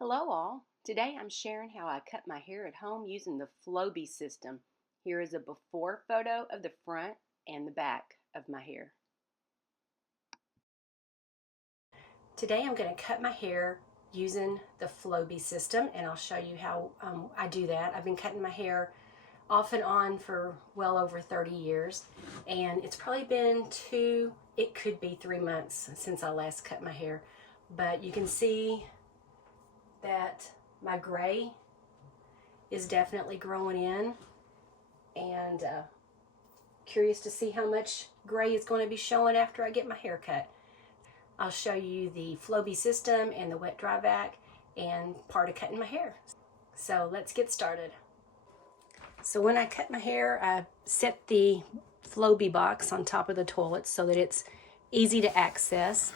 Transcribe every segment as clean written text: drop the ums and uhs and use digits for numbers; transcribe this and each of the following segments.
Hello all. Today I'm sharing how I cut my hair at home using the Flowbee system. Here is a before photo of the front and the back of my hair. Today I'm going to cut my hair using the Flowbee system, and I'll show you how I do that. I've been cutting my hair off and on for well over 30 years, and it's probably been it could be 3 months since I last cut my hair, but you can see that my gray is definitely growing in, and curious to see how much gray is going to be showing after I get my hair cut. I'll show you the Flowbee system and the wet dry vac and part of cutting my hair. So let's get started. So when I cut my hair, I set the Flowbee box on top of the toilet so that it's easy to access.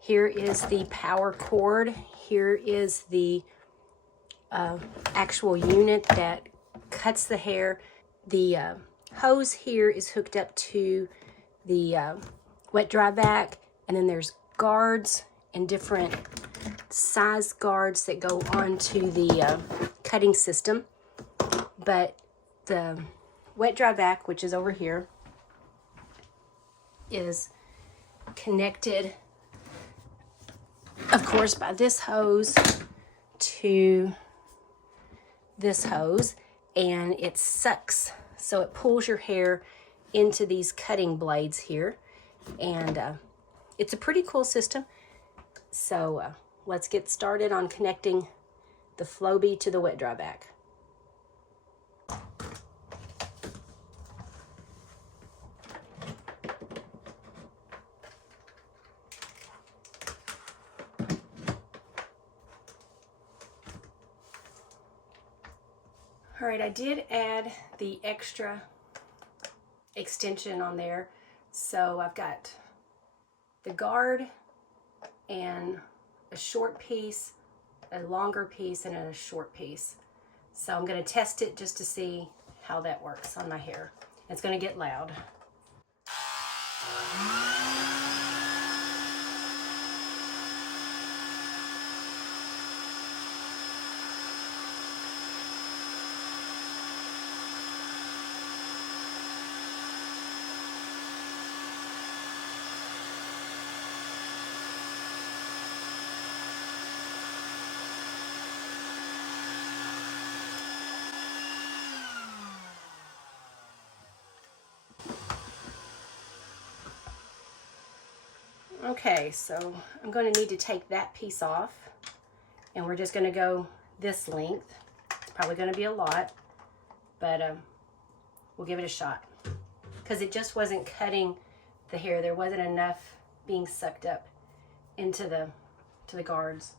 Here is the power cord. Here is the actual unit that cuts the hair. The hose here is hooked up to the wet dry vac, and then there's guards and different size guards that go onto the cutting system. But the wet dry vac, which is over here, is connected, of course, by this hose to this hose, and it sucks, so it pulls your hair into these cutting blades here, and it's a pretty cool system. So let's get started on connecting the Flowbee to the wet dry vac. All right, I did add the extra extension on there. So I've got the guard and a short piece, a longer piece, and a short piece. So I'm going to test it just to see how that works on my hair. It's going to get loud. Okay, so I'm going to need to take that piece off, and we're just going to go this length. It's probably going to be a lot, but we'll give it a shot, because it just wasn't cutting the hair. There wasn't enough being sucked up into the guards.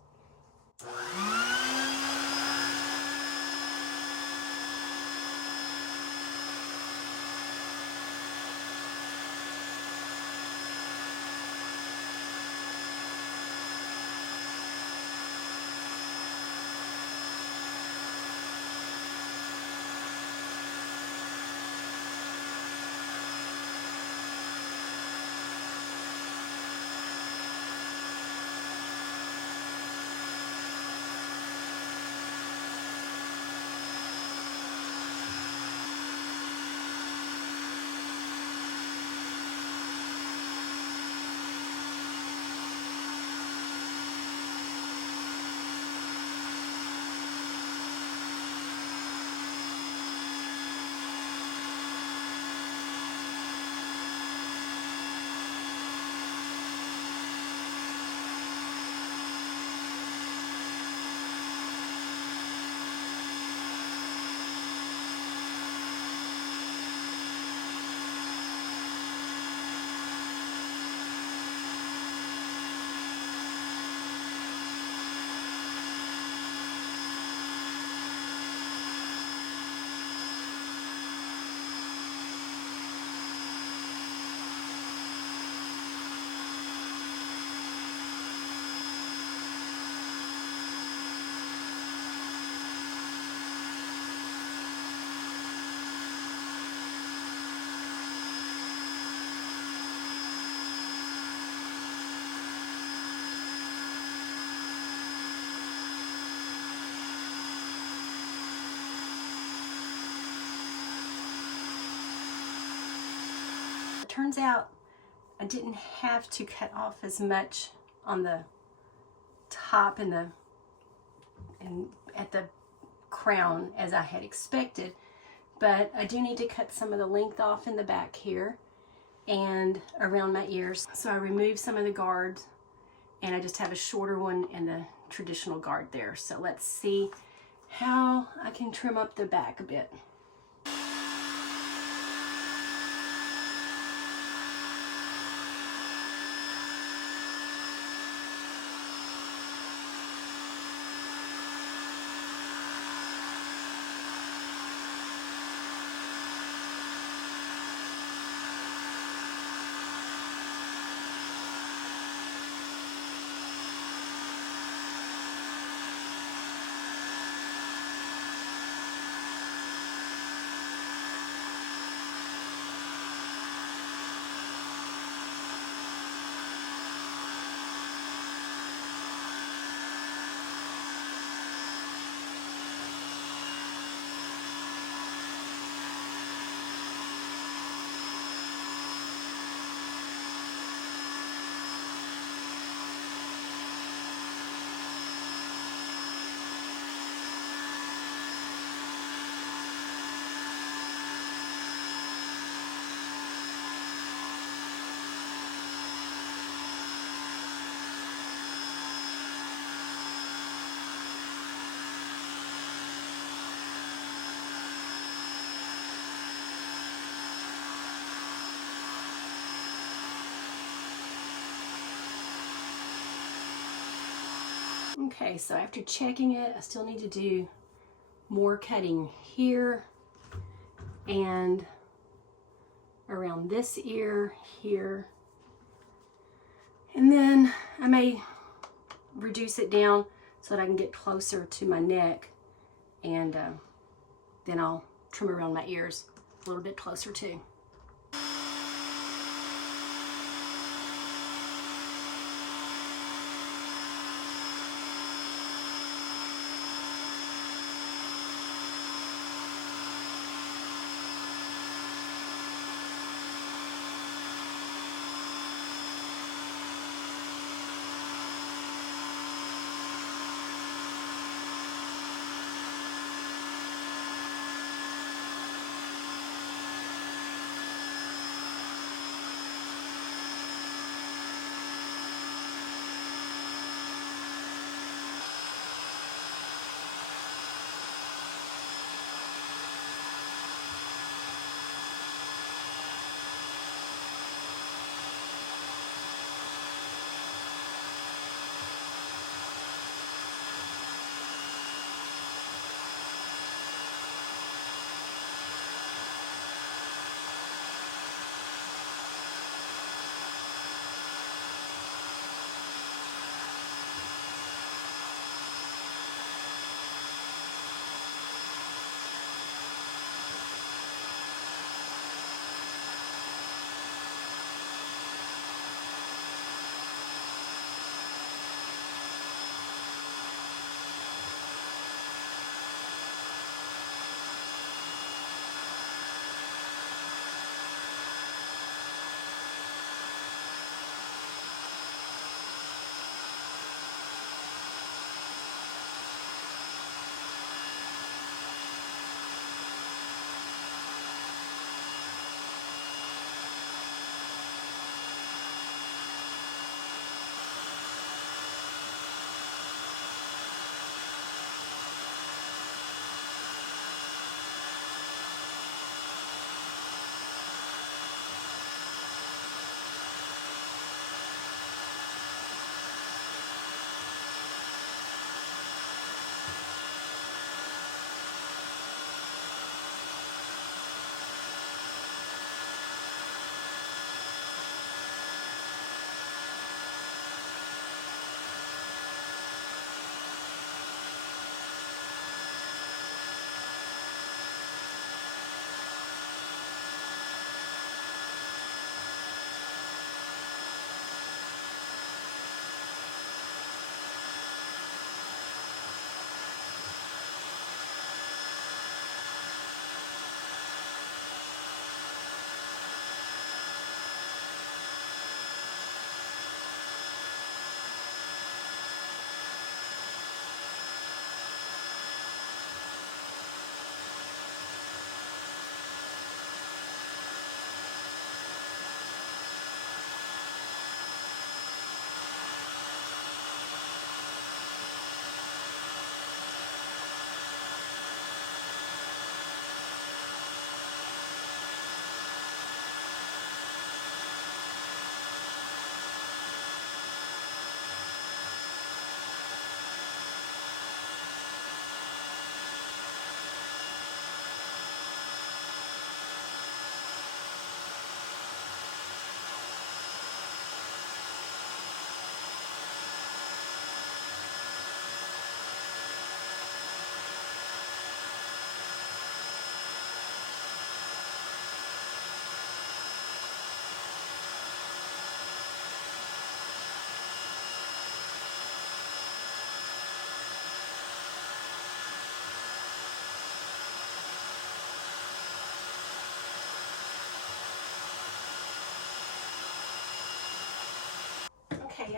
it turns out I didn't have to cut off as much on the top and at the crown as I had expected, but I do need to cut some of the length off in the back here and around my ears. So I removed some of the guards and I just have a shorter one and the traditional guard there. So let's see how I can trim up the back a bit. Okay, so after checking it, I still need to do more cutting here and around this ear here. And then I may reduce it down so that I can get closer to my neck, and then I'll trim around my ears a little bit closer too.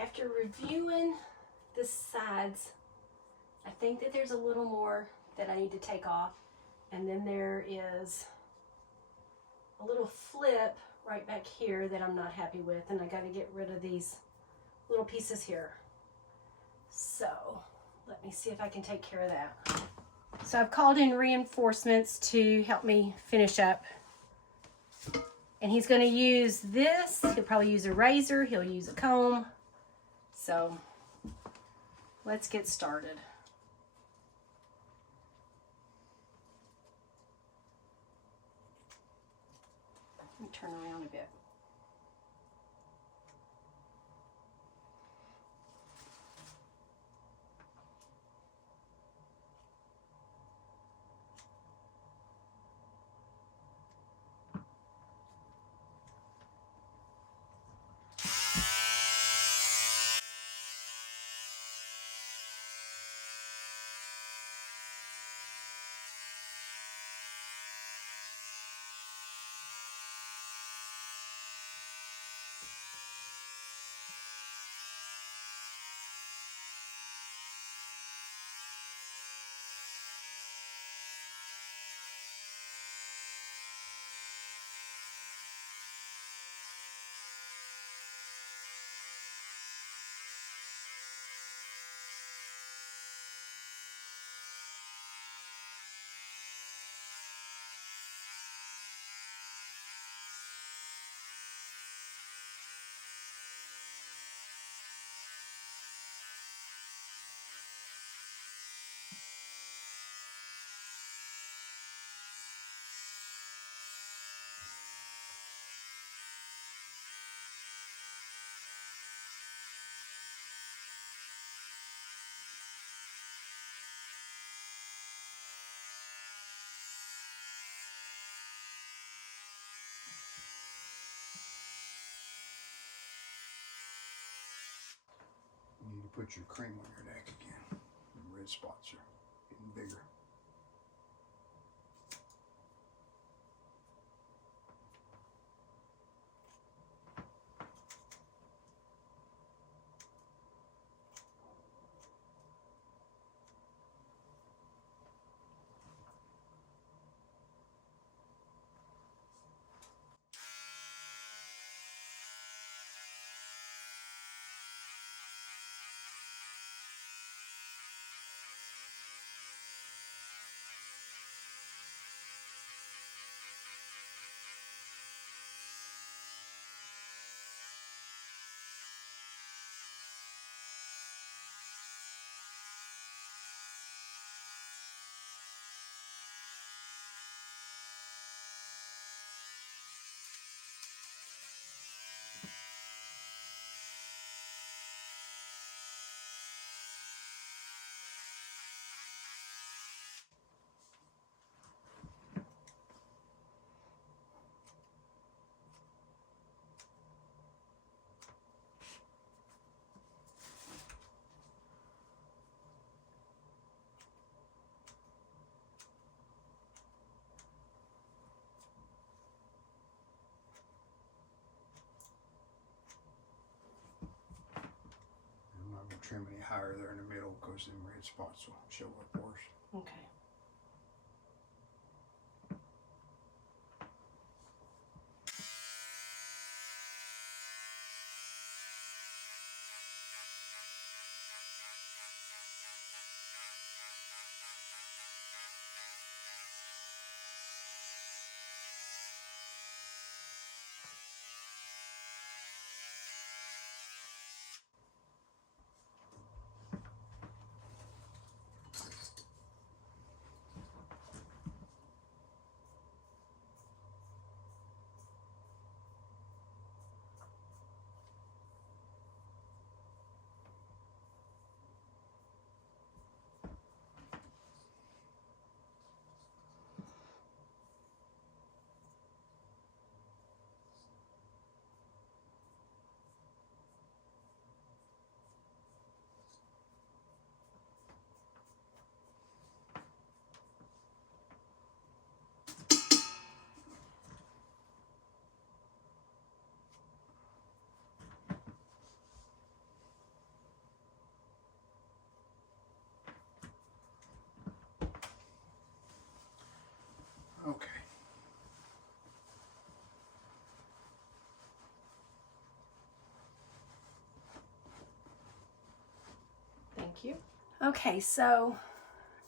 after reviewing the sides, I think that there's a little more that I need to take off. And then there is a little flip right back here that I'm not happy with, and I got to get rid of these little pieces here. So let me see if I can take care of that. So I've called in reinforcements to help me finish up. And he's going to use this. He'll probably use a razor. He'll use a comb. So let's get started. Let me turn around a bit. You need to put your cream on your neck again. The red spots are getting bigger. I'm not going to trim any higher there in the middle because them red spots will show up worse. Okay. Thank you. Okay, so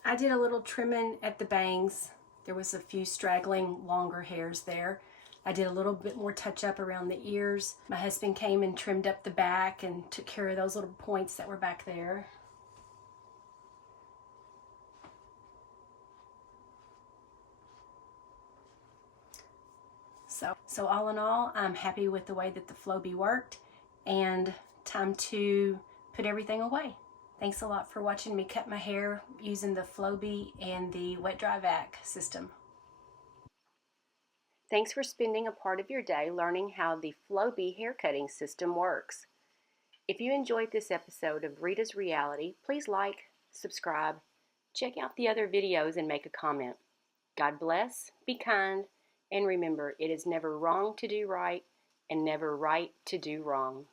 I did a little trimming at the bangs. There was a few straggling longer hairs there. I did a little bit more touch up around the ears. My husband came and trimmed up the back and took care of those little points that were back there. So all in all, I'm happy with the way that the Flowbee worked, and time to put everything away. Thanks a lot for watching me cut my hair using the Flowbee and the wet dry vac system. Thanks for spending a part of your day learning how the Flowbee hair cutting system works. If you enjoyed this episode of Rita's Reality, please like, subscribe, check out the other videos, and make a comment. God bless, be kind, and remember, it is never wrong to do right and never right to do wrong.